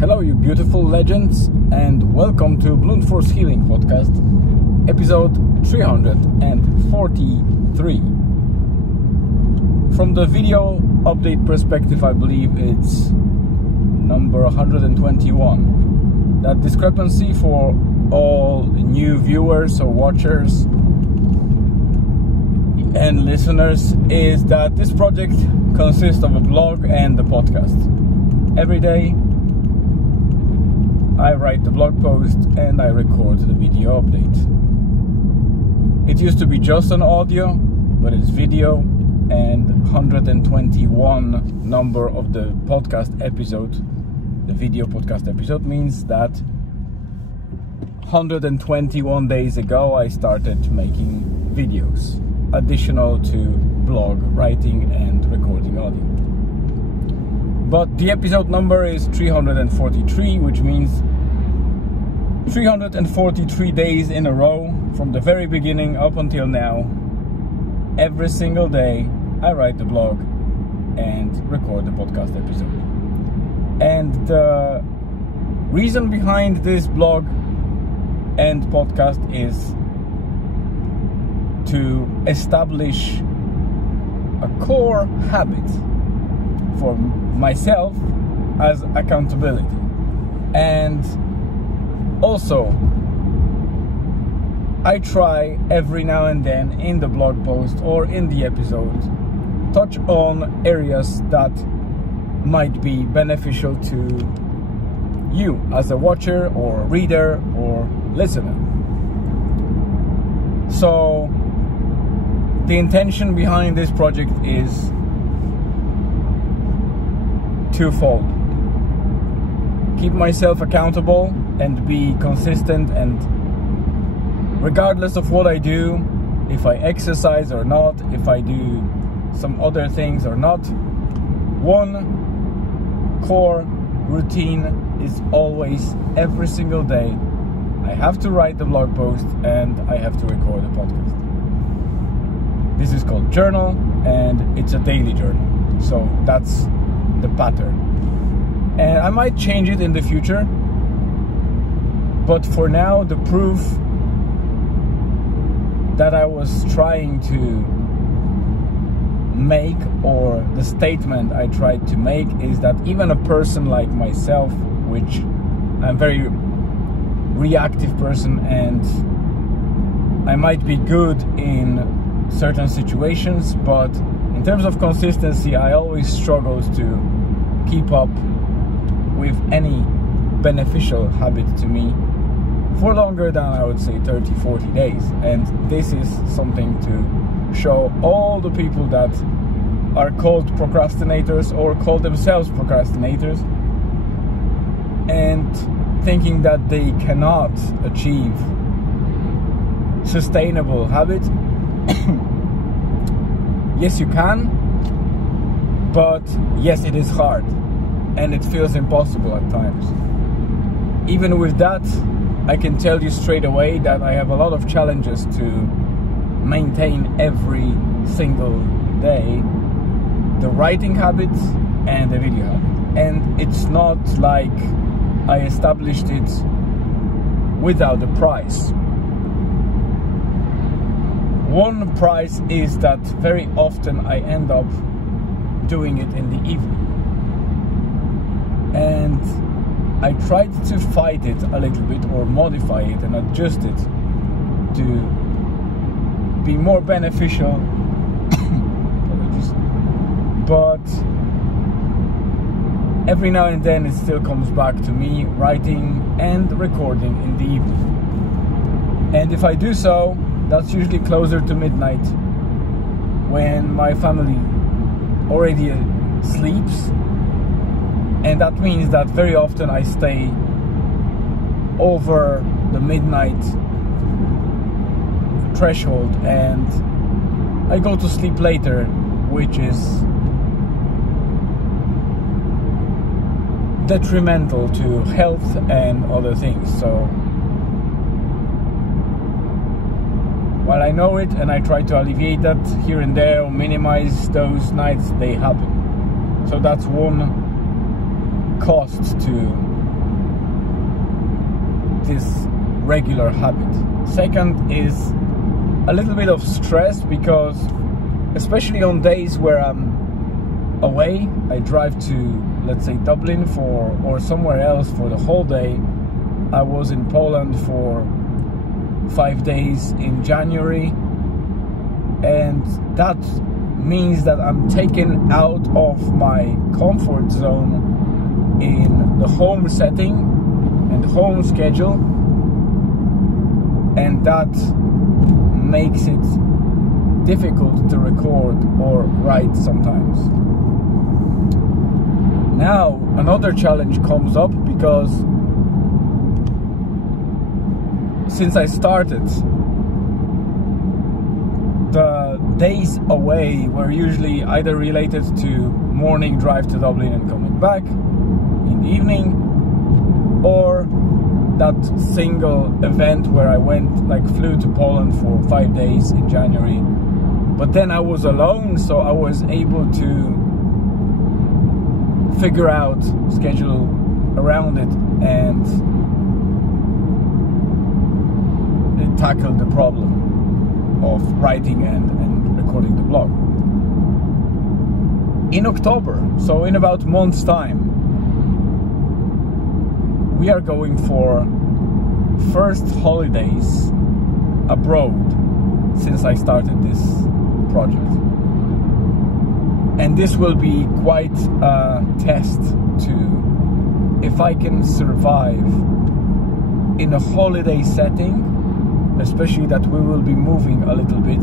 Hello, you beautiful legends, and welcome to Blunt Force Healing Podcast, episode 343. From the video update perspective, I believe it's number 121. That discrepancy for all new viewers or watchers and listeners is that this project consists of a blog and a podcast. Every day I write the blog post and I record the video update. It used to be just an audio, but it's video, and 121 number of the podcast episode, the video podcast episode, means that 121 days ago I started making videos, additional to blog writing and recording audio. But the episode number is 343, which means 343 days in a row from the very beginning up until now. Every single day I write the blog and record the podcast episode. And the reason behind this blog and podcast is to establish a core habit for myself as accountability. And also, I try every now and then in the blog post or in the episode touch on areas that might be beneficial to you as a watcher or reader or listener. So the intention behind this project is twofold. Keep myself accountable and be consistent, and regardless of what I do, if I exercise or not, if I do some other things or not, one core routine is always, every single day, I have to write the blog post and I have to record a podcast. This is called journal, and it's a daily journal. So that's the pattern. And I might change it in the future, but for now, the proof that I was trying to make, or the statement I tried to make, is that even a person like myself, which I'm a very reactive person and I might be good in certain situations, but in terms of consistency I always struggled to keep up with any beneficial habit to me for longer than, I would say, 30-40 days. And this is something to show all the people that are called procrastinators or call themselves procrastinators and thinking that they cannot achieve sustainable habits. Yes, you can, but yes, it is hard and it feels impossible at times. Even with that, I can tell you straight away that I have a lot of challenges to maintain every single day the writing habits and the video habit. And it's not like I established it without a price. One price is that very often I end up doing it in the evening. And I tried to fight it a little bit, or modify it and adjust it to be more beneficial. But every now and then it still comes back to me writing and recording in the evening. And if I do so, that's usually closer to midnight, when my family already sleeps. And that means that very often I stay over the midnight threshold and I go to sleep later, which is detrimental to health and other things. So while I know it and I try to alleviate that here and there or minimize those nights, they happen. So that's one cost to this regular habit. Second is a little bit of stress, because especially on days where I'm away, I drive to, let's say, Dublin or somewhere else for the whole day. I was in Poland for 5 days in January, and that means that I'm taken out of my comfort zone in the home setting and home schedule, and that makes it difficult to record or write sometimes. Now another challenge comes up, because since I started, the days away were usually either related to morning drive to Dublin and coming back in the evening, or that single event where I flew to Poland for 5 days in January. But then I was alone, so I was able to figure out schedule around it and tackle the problem of writing and recording the blog. In October, so in about a month's time, we are going for first holidays abroad since I started this project. And this will be quite a test to if I can survive in a holiday setting, especially that we will be moving a little bit,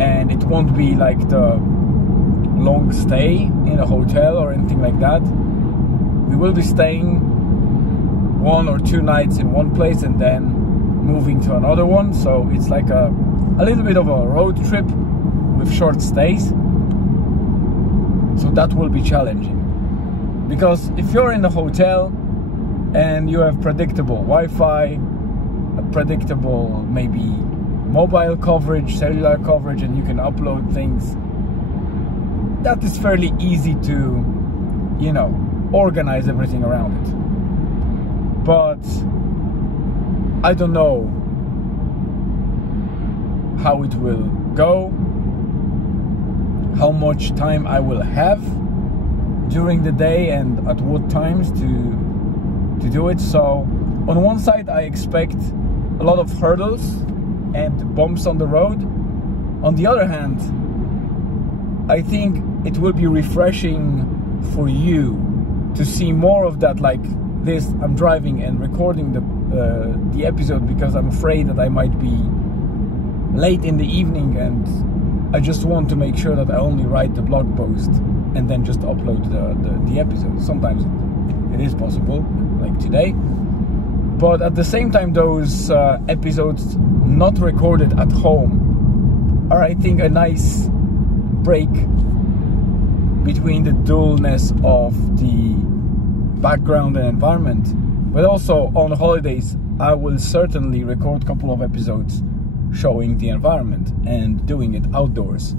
and it won't be like the long stay in a hotel or anything like that. We will be staying 1 or 2 nights in one place and then moving to another one, so it's like a little bit of a road trip with short stays. So that will be challenging, because if you're in a hotel and you have predictable Wi-Fi, a predictable maybe mobile coverage, cellular coverage, and you can upload things, that is fairly easy to, you know, organize everything around it. But I don't know how it will go, how much time I will have during the day and at what times to do it. So on one side I expect a lot of hurdles and bumps on the road. On the other hand, I think it will be refreshing for you to see more of that, like this. I'm driving and recording the episode because I'm afraid that I might be late in the evening, and I just want to make sure that I only write the blog post and then just upload the episode. Sometimes it is possible, like today. But at the same time, those episodes not recorded at home are, I think, a nice break between the dullness of the background and environment. But also on holidays, I will certainly record a couple of episodes showing the environment and doing it outdoors.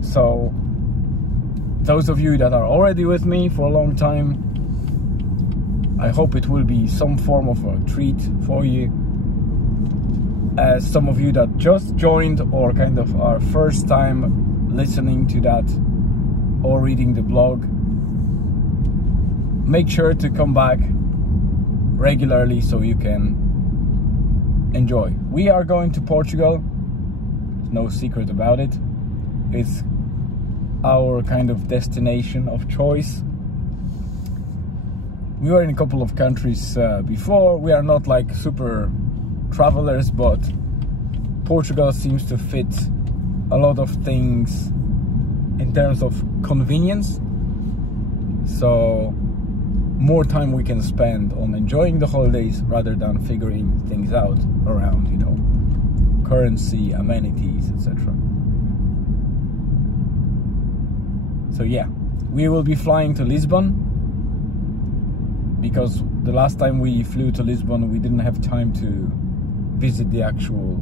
So those of you that are already with me for a long time, I hope it will be some form of a treat for you. As some of you that just joined or kind of are first time listening to that or reading the blog, make sure to come back regularly so you can enjoy. We are going to Portugal, no secret about it. It's our kind of destination of choice. We were in a couple of countries before. We are not like super travelers, but Portugal seems to fit a lot of things in terms of convenience. So more time we can spend on enjoying the holidays rather than figuring things out around, you know, currency, amenities, etc. So yeah, we will be flying to Lisbon, because the last time we flew to Lisbon we didn't have time to visit the actual,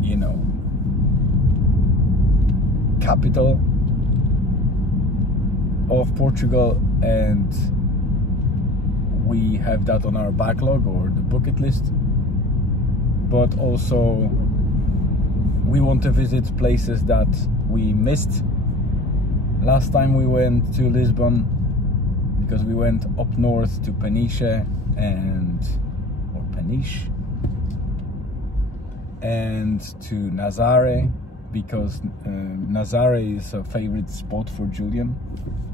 you know, capital of Portugal, and we have that on our backlog or the bucket list, but also we want to visit places that we missed last time we went to Lisbon, because we went up north to Peniche and to Nazare, because Nazare is a favorite spot for Julian.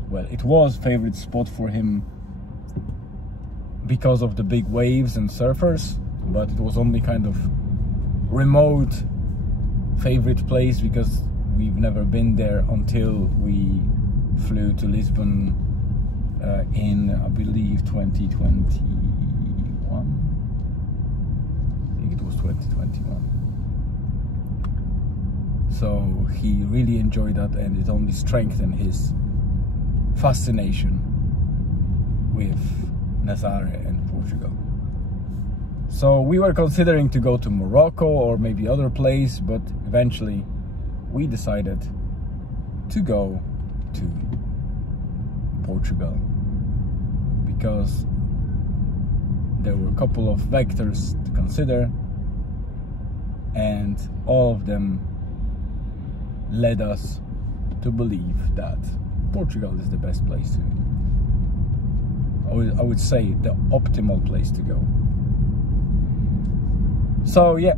Well, it was a favorite spot for him because of the big waves and surfers, but it was only kind of remote favorite place because we've never been there until we flew to Lisbon in, I believe, 2021. I think it was 2021. So he really enjoyed that, and it only strengthened his fascination with Nazare and Portugal. So we were considering to go to Morocco or maybe other place, but eventually we decided to go to Portugal because there were a couple of vectors to consider, and all of them led us to believe that Portugal is the best place to, I would say, the optimal place to go. So yeah,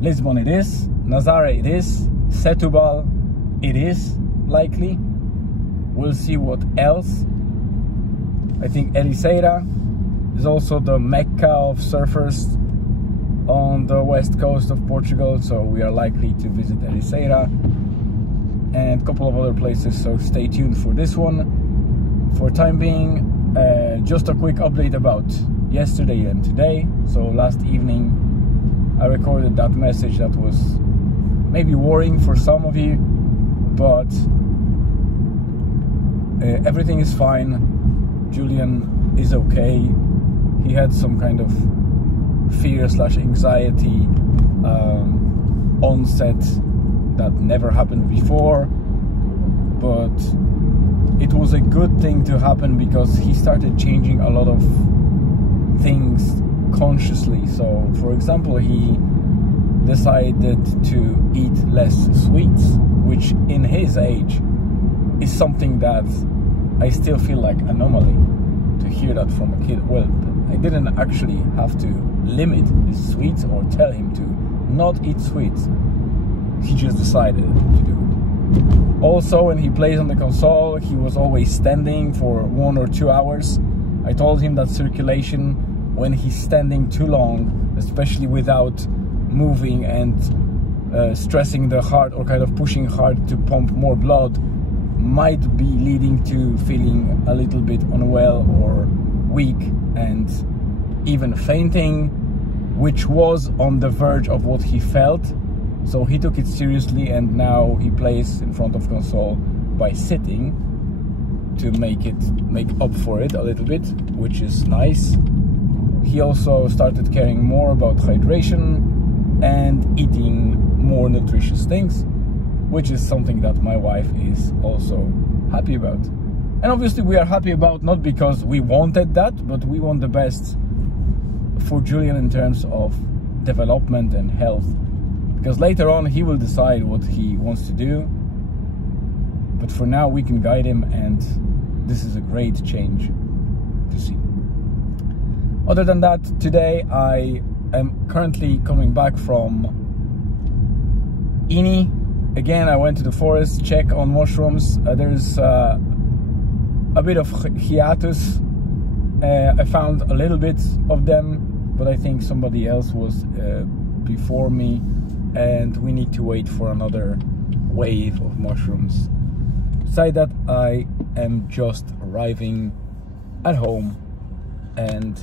Lisbon it is, Nazare it is, Setúbal it is likely. We'll see what else. I think Ericeira is also the Mecca of surfers on the west coast of Portugal, so we are likely to visit Ericeira and a couple of other places, so stay tuned for this one. For time being, just a quick update about yesterday and today. So last evening I recorded that message that was maybe worrying for some of you, but everything is fine. Julian is okay. He had some kind of fear/anxiety onset that never happened before, but it was a good thing to happen because he started changing a lot of things consciously. So for example, he decided to eat less sweets, which in his age is something that I still feel like anomaly to hear that from a kid. Well, I didn't actually have to limit his sweets or tell him to not eat sweets. He just decided to do it. Also, when he plays on the console, he was always standing for 1 or 2 hours. I told him that circulation, when he's standing too long, especially without moving and stressing the heart or kind of pushing hard to pump more blood, might be leading to feeling a little bit unwell or weak and even fainting, which was on the verge of what he felt. So he took it seriously, and now he plays in front of console by sitting to make up for it a little bit, which is nice. He also started caring more about hydration and eating more nutritious things, which is something that my wife is also happy about. And obviously we are happy about, not because we wanted that, but we want the best for Julian in terms of development and health, because later on he will decide what he wants to do, but for now we can guide him, and this is a great change to see. Other than that, today I am currently coming back from Eany. Again, I went to the forest, check on mushrooms. There's a bit of hiatus. I found a little bit of them, but I think somebody else was before me, and we need to wait for another wave of mushrooms. Besides that, I am just arriving at home, and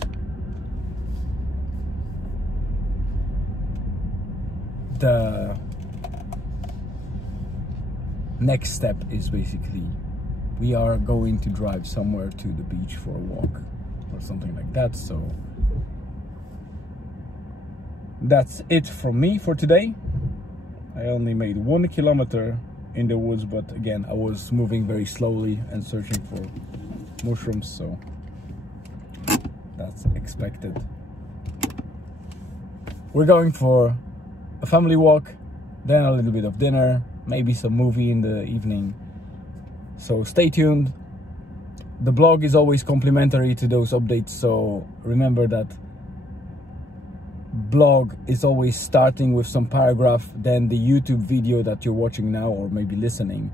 the next step is basically we are going to drive somewhere to the beach for a walk or something like that. So that's it from me for today. I only made 1 kilometer in the woods, but again, I was moving very slowly and searching for mushrooms, so that's expected. We're going for a family walk, then a little bit of dinner, maybe some movie in the evening. So stay tuned. The blog is always complimentary to those updates, so remember that blog is always starting with some paragraph, then the YouTube video that you're watching now or maybe listening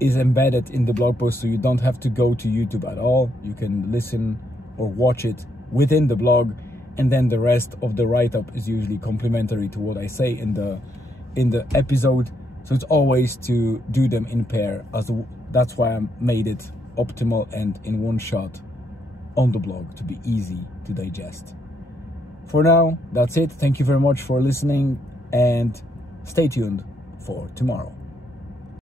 is embedded in the blog post, so you don't have to go to YouTube at all. You can listen or watch it within the blog, and then the rest of the write-up is usually complimentary to what I say in the episode. So it's always to do them in pair, that's why I made it optimal and in one shot on the blog to be easy to digest. For now, that's it. Thank you very much for listening, and stay tuned for tomorrow.